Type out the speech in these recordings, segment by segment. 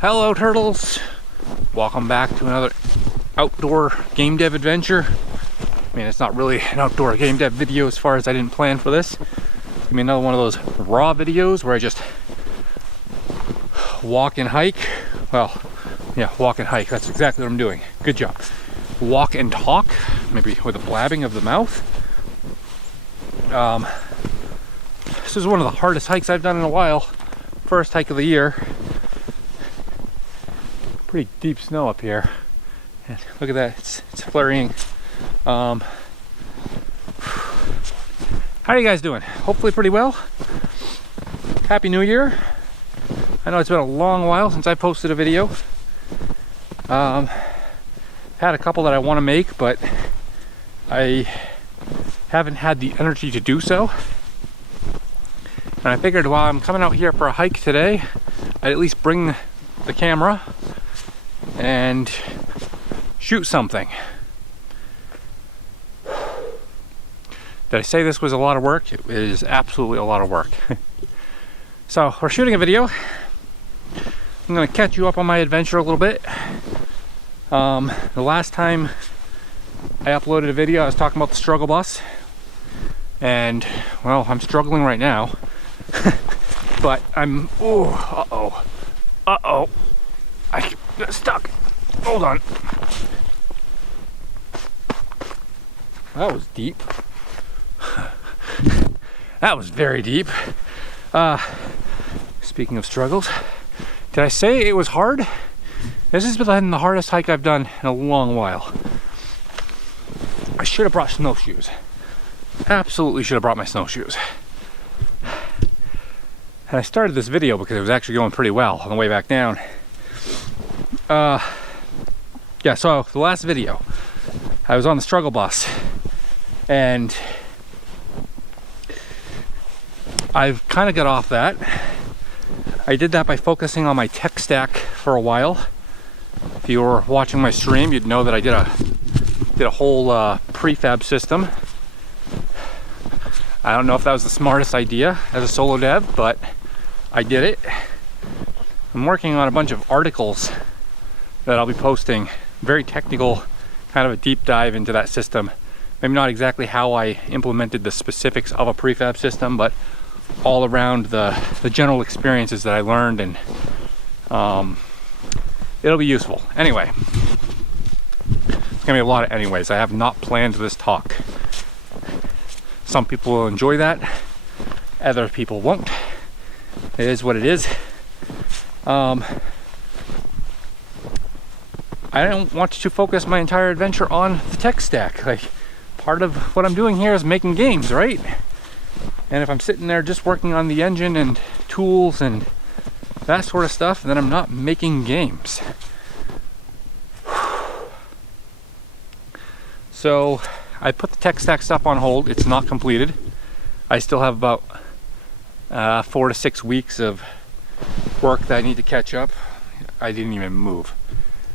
Hello turtles, welcome back to another outdoor game dev adventure. I mean, it's not really an outdoor game dev video as far as I didn't plan for this. It's gonna be another one of those raw videos where I just walk and hike. Well, yeah, walk and hike, that's exactly what I'm doing. Good job. Walk and talk, maybe with a blabbing of the mouth. This is one of the hardest hikes I've done in a while. First hike of the year. Pretty deep snow up here. And look at that, it's flurrying. How are you guys doing? Hopefully pretty well. Happy New Year. I know it's been a long while since I posted a video. Had a couple that I want to make, but I haven't had the energy to do so. And I figured while I'm coming out here for a hike today, I'd at least bring the camera and shoot something. Did I say this was a lot of work? It is absolutely a lot of work. So we're shooting a video. I'm going to catch you up on my adventure a little bit. The last time I uploaded a video, I was talking about the struggle bus. And, well, I'm struggling right now. But I'm, I got stuck. Hold on. That was deep. That was very deep. Speaking of struggles, did I say it was hard? This has been the hardest hike I've done in a long while. I should have brought snowshoes. Absolutely should have brought my snowshoes. And I started this video because it was actually going pretty well on the way back down. Yeah, so the last video, I was on the struggle bus and I've kind of got off that. I did that by focusing on my tech stack for a while. If you were watching my stream, you'd know that I did a whole prefab system. I don't know if that was the smartest idea as a solo dev, but I did it. I'm working on a bunch of articles that I'll be posting. Very technical, kind of a deep dive into that system. Maybe not exactly how I implemented the specifics of a prefab system, but all around the general experiences that I learned, and it'll be useful. Anyway, it's gonna be a lot of anyways. I have not planned this talk. Some people will enjoy that, other people won't. It is what it is. I don't want to focus my entire adventure on the tech stack. Like, part of what I'm doing here is making games, right? And if I'm sitting there just working on the engine and tools and that sort of stuff, then I'm not making games. So I put the tech stack stuff on hold. It's not completed. I still have about 4 to 6 weeks of work that I need to catch up. I didn't even move.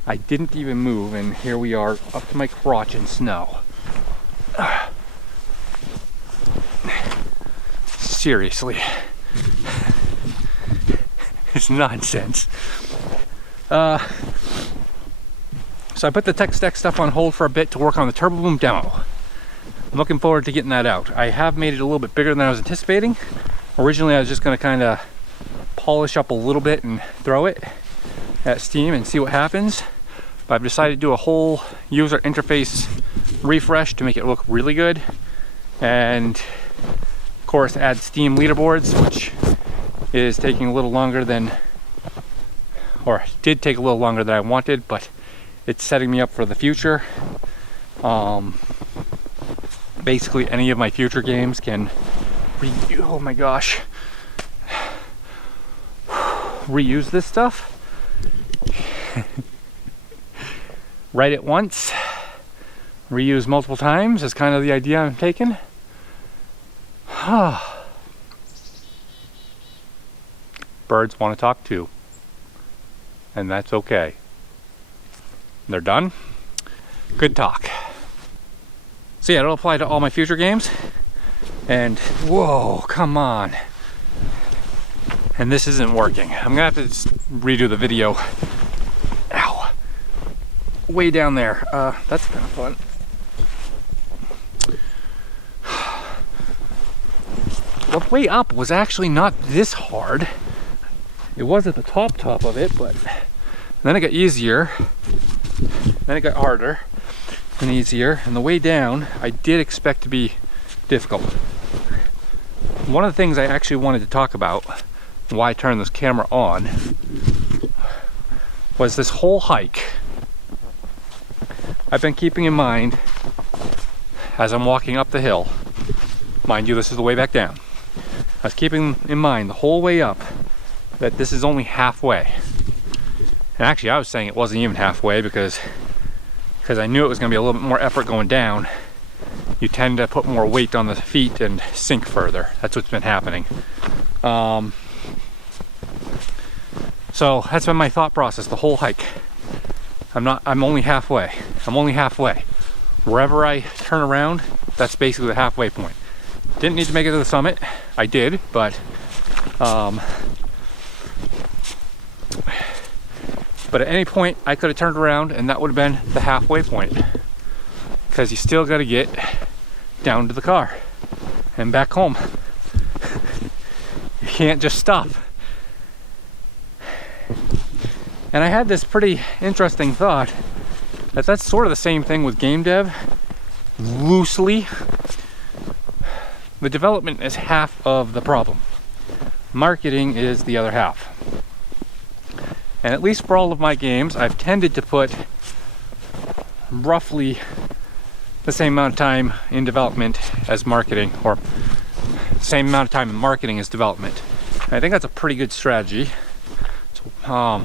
And here we are up to my crotch in snow. Seriously. It's nonsense. So I put the tech stack stuff on hold for a bit to work on the Turbo Boom demo. I'm looking forward to getting that out. I have made it a little bit bigger than I was anticipating. Originally I was just going to kind of polish up a little bit and throw it at Steam and see what happens. But I've decided to do a whole user interface refresh to make it look really good. And of course add Steam leaderboards, which is taking a little longer than, or did take a little longer than I wanted, but it's setting me up for the future. Basically any of my future games can oh my gosh, reuse this stuff. Write it once, reuse multiple times is kind of the idea I'm taking. Birds want to talk too, and that's okay. They're done. Good talk. So yeah, it'll apply to all my future games. And whoa, come on. and this isn't working. I'm gonna have to just redo the video. Ow. Way down there. That's kind of fun. The way up was actually not this hard. It was at the top of it, but then it got easier. Then it got harder and easier. And the way down, I did expect to be difficult. One of the things I actually wanted to talk about, why I turned this camera on, was this whole hike. I've been keeping in mind as I'm walking up the hill. Mind you, this is the way back down. I was keeping in mind the whole way up that this is only halfway. And actually I was saying it wasn't even halfway because I knew it was going to be a little bit more effort going down. You tend to put more weight on the feet and sink further. That's what's been happening. So that's been my thought process the whole hike. I'm only halfway. I'm only halfway. Wherever I turn around, that's basically the halfway point. Didn't need to make it to the summit. I did, but at any point I could have turned around and that would have been the halfway point, because you still got to get down to the car and back home. You can't just stop. And I had this pretty interesting thought that that's sort of the same thing with GameDev, loosely. The development is half of the problem. Marketing is the other half. And at least for all of my games, I've tended to put roughly the same amount of time in development as marketing, or the same amount of time in marketing as development. And I think that's a pretty good strategy. So,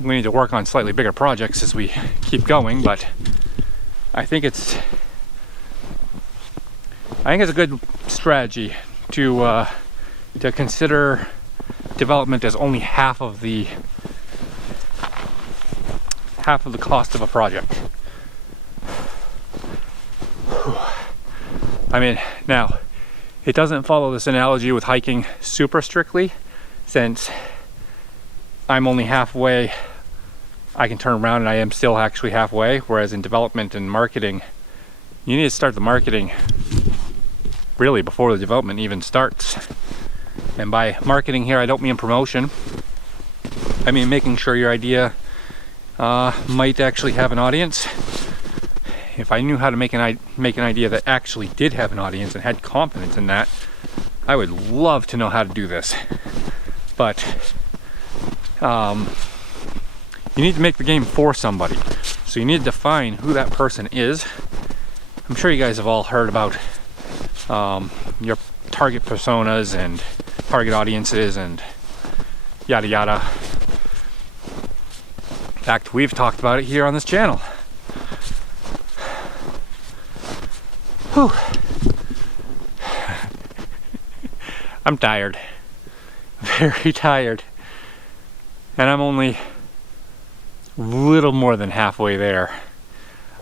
we need to work on slightly bigger projects as we keep going, but I think it's a good strategy to consider development as only half of the cost of a project. I mean, now it doesn't follow this analogy with hiking super strictly, since I'm only halfway. I can turn around and I am still actually halfway, whereas in development and marketing, you need to start the marketing really before the development even starts. And by marketing here, I don't mean promotion. I mean making sure your idea might actually have an audience. If I knew how to make an idea that actually did have an audience and had confidence in that, I would love to know how to do this. But you need to make the game for somebody. So you need to define who that person is. I'm sure you guys have all heard about your target personas and target audiences and yada yada. In fact, we've talked about it here on this channel. Whew. I'm tired. Very tired. And I'm only a little more than halfway there.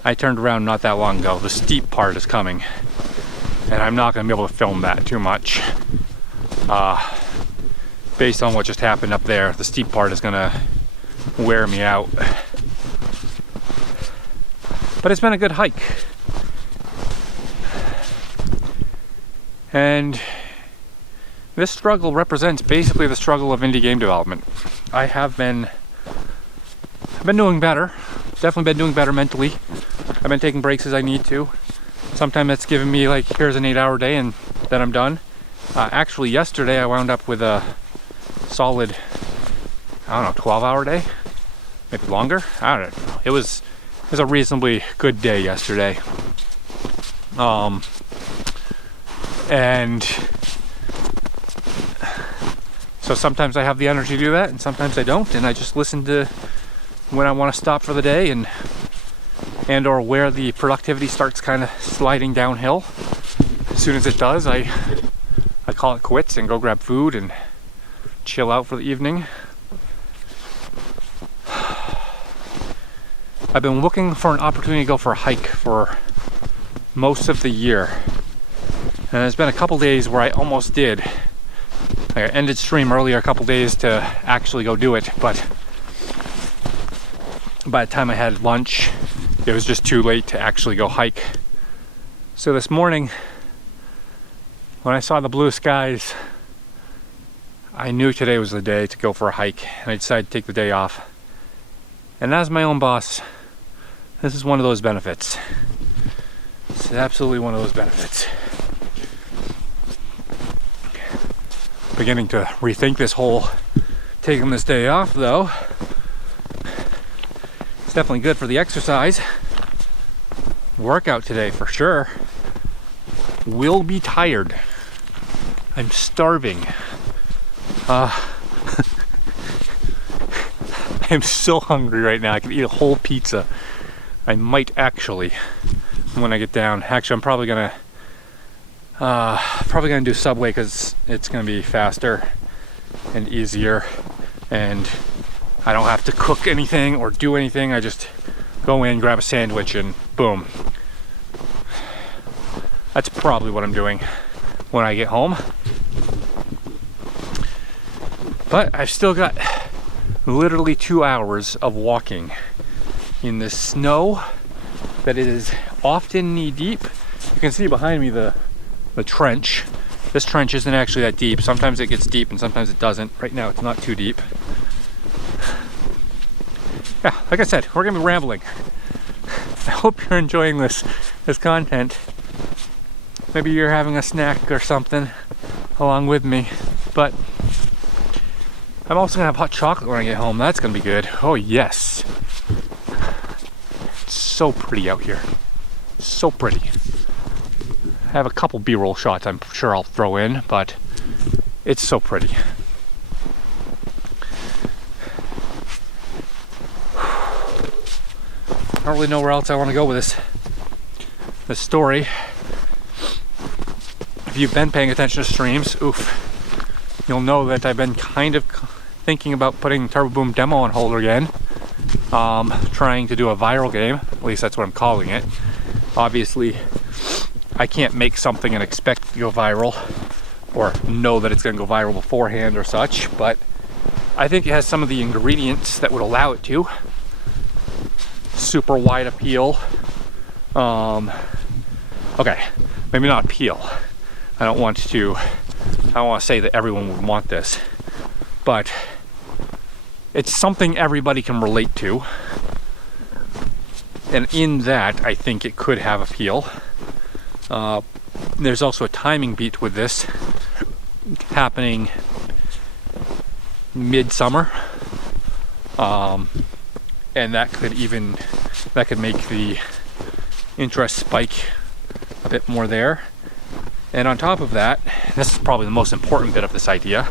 I turned around not that long ago. The steep part is coming. And I'm not going to be able to film that too much. Based on what just happened up there, the steep part is going to wear me out. But it's been a good hike. And this struggle represents basically the struggle of indie game development. I've been doing better. Definitely been doing better mentally. I've been taking breaks as I need to. Sometimes that's giving me like, here's an 8-hour day and then I'm done. Actually yesterday I wound up with a solid, 12-hour day? Maybe longer? I don't know. It was a reasonably good day yesterday. And so sometimes I have the energy to do that and sometimes I don't, and I just listen to when I want to stop for the day and or where the productivity starts kind of sliding downhill. As soon as it does, I call it quits and go grab food and chill out for the evening. I've been looking for an opportunity to go for a hike for most of the year. And there's been a couple days where I almost did. I ended stream earlier a couple days to actually go do it, but by the time I had lunch, it was just too late to actually go hike. So this morning, when I saw the blue skies, I knew today was the day to go for a hike, and I decided to take the day off. And as my own boss, this is one of those benefits. It's absolutely one of those benefits. Beginning to rethink this whole taking this day off, though. It's definitely good for the exercise. Workout today for sure. Will be tired. I'm starving. I'm so hungry right now. I could eat a whole pizza. I might actually when I get down. Actually, I'm probably gonna do Subway because it's gonna be faster and easier, and I don't have to cook anything or do anything. I just go in, grab a sandwich, and boom. That's probably what I'm doing when I get home. But I've still got literally 2 hours of walking in this snow that is often knee deep. You can see behind me the trench. This trench isn't actually that deep. Sometimes it gets deep and sometimes it doesn't. Right now it's not too deep. Yeah, like I said, we're gonna be rambling. I hope you're enjoying this content. Maybe you're having a snack or something along with me, but I'm also gonna have hot chocolate when I get home. That's gonna be good. Oh yes. It's so pretty out here. So pretty. I have a couple B-roll shots I'm sure I'll throw in, but it's so pretty. I don't really know where else I want to go with this story. If you've been paying attention to streams, you'll know that I've been kind of thinking about putting Turbo Boom demo on hold again. Trying to do a viral game, at least that's what I'm calling it. Obviously, I can't make something and expect it to go viral or know that it's going to go viral beforehand or such, but I think it has some of the ingredients that would allow it to. Super wide appeal. Okay, maybe not appeal. I don't want to say that everyone would want this, but it's something everybody can relate to. And in that, I think it could have appeal. There's also a timing beat with this happening midsummer. And that could make the interest spike a bit more there. And on top of that, this is probably the most important bit of this idea,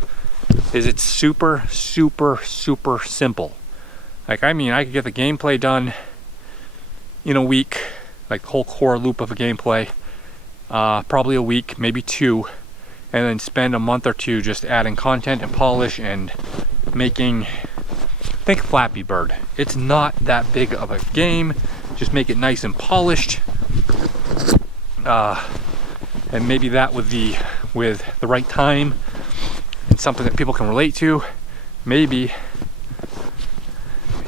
is it's super, super, super simple. Like, I mean, I could get the gameplay done in a week, like the whole core loop of a gameplay, probably a week, maybe 2, and then spend a month or 2 just adding content and polish and making, think Flappy Bird. It's not that big of a game, just make it nice and polished. And maybe that with the right time and something that people can relate to, maybe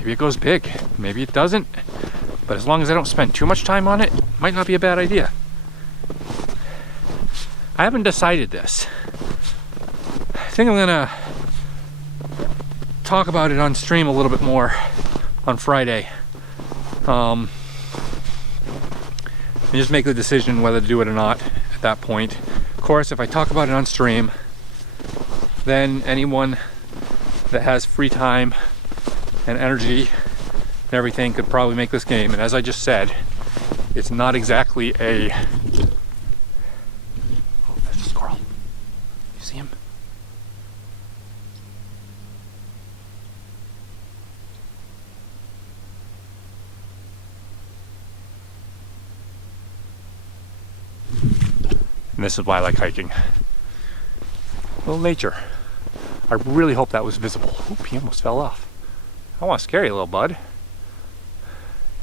it goes big, maybe it doesn't, but as long as I don't spend too much time on it, it might not be a bad idea. I haven't decided this. I think I'm gonna talk about it on stream a little bit more on Friday. And just make the decision whether to do it or not at that point. Of course, if I talk about it on stream, then anyone that has free time and energy and everything could probably make this game. And as I just said, it's not exactly a... Oh, there's a squirrel. You see him? And this is why I like hiking. A little nature. I really hope that was visible. Oop, he almost fell off. I don't want to scare you, little bud.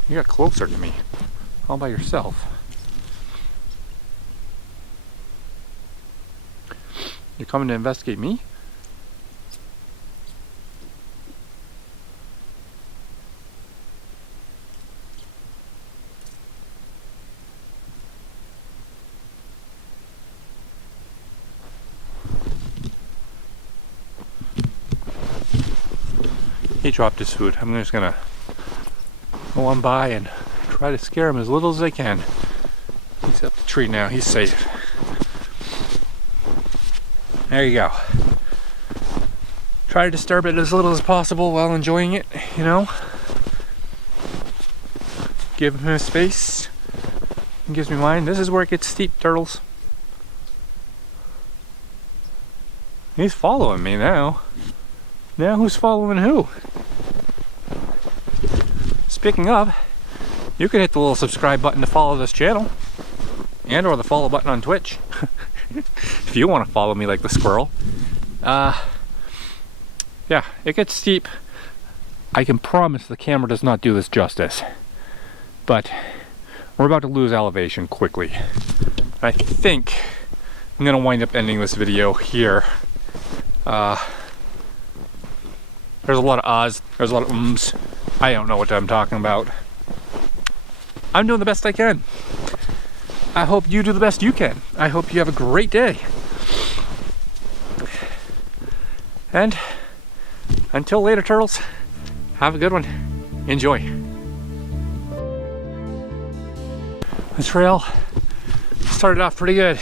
You got closer to me, all by yourself. You're coming to investigate me? He dropped his food. I'm just gonna go on by and try to scare him as little as I can. He's up the tree now. He's safe. There you go. Try to disturb it as little as possible while enjoying it, you know. Give him his space. He gives me mine. This is where it gets steep, turtles. He's following me now. Now who's following who? Speaking of, you can hit the little subscribe button to follow this channel. And or the follow button on Twitch. If you want to follow me like the squirrel. Yeah, it gets steep. I can promise the camera does not do this justice. But we're about to lose elevation quickly. I think I'm gonna wind up ending this video here. There's a lot of ahs, there's a lot of ums. I don't know what I'm talking about. I'm doing the best I can. I hope you do the best you can. I hope you have a great day. And until later, turtles, have a good one. Enjoy. The trail started off pretty good.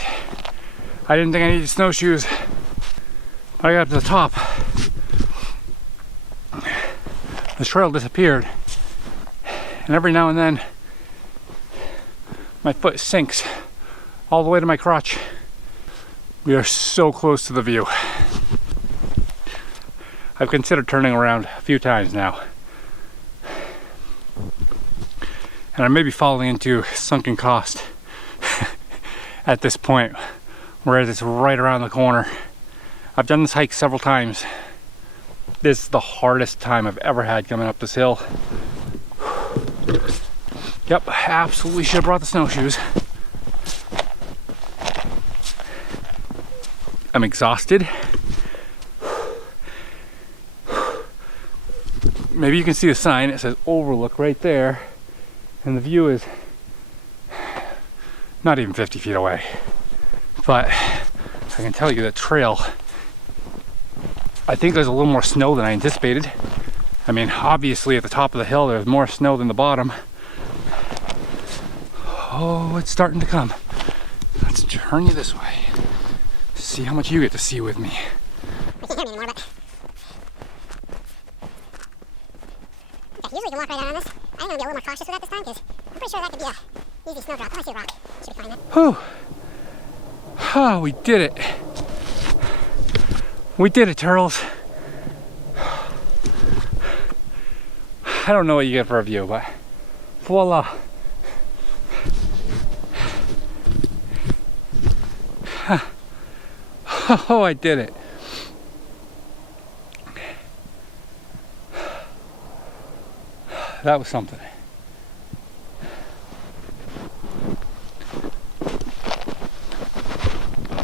I didn't think I needed snowshoes. I got up to the top. The trail disappeared. And every now and then, my foot sinks all the way to my crotch. We are so close to the view. I've considered turning around a few times now. And I may be falling into sunken cost at this point, whereas it's right around the corner. I've done this hike several times. This is the hardest time I've ever had coming up this hill. Yep, absolutely should have brought the snowshoes. I'm exhausted. Maybe you can see the sign. It says overlook right there. And the view is not even 50 feet away. But I can tell you that trail, I think there's a little more snow than I anticipated. I mean, obviously at the top of the hill there's more snow than the bottom. Oh, it's starting to come. Let's turn you this way. See how much you get to see with me. You can't hear me anymore, but usually you can walk right out on this. I'm gonna be a little more cautious with that this time because I'm pretty sure that could be a easy snowdrop. Oh, I see a rock. Should be fine then. Whew. Oh, we did it. We did it, turtles. I don't know what you get for a view, but voila. Oh, I did it. That was something.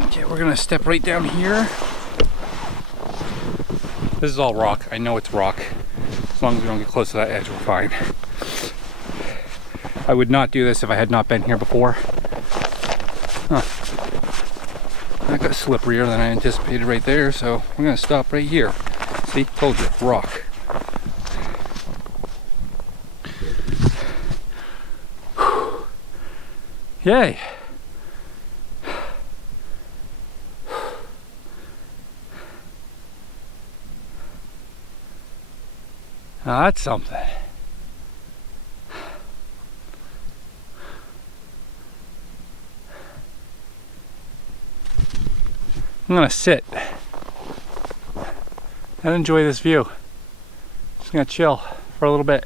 Okay, we're gonna step right down here. This is all rock. I know it's rock. As long as we don't get close to that edge, we're fine. I would not do this if I had not been here before. Huh. That got slipperier than I anticipated right there, so we're gonna stop right here. See, told you, rock. Whew. Yay! Now that's something. I'm gonna sit and enjoy this view. Just gonna chill for a little bit.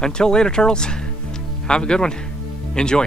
Until later, turtles, have a good one. Enjoy.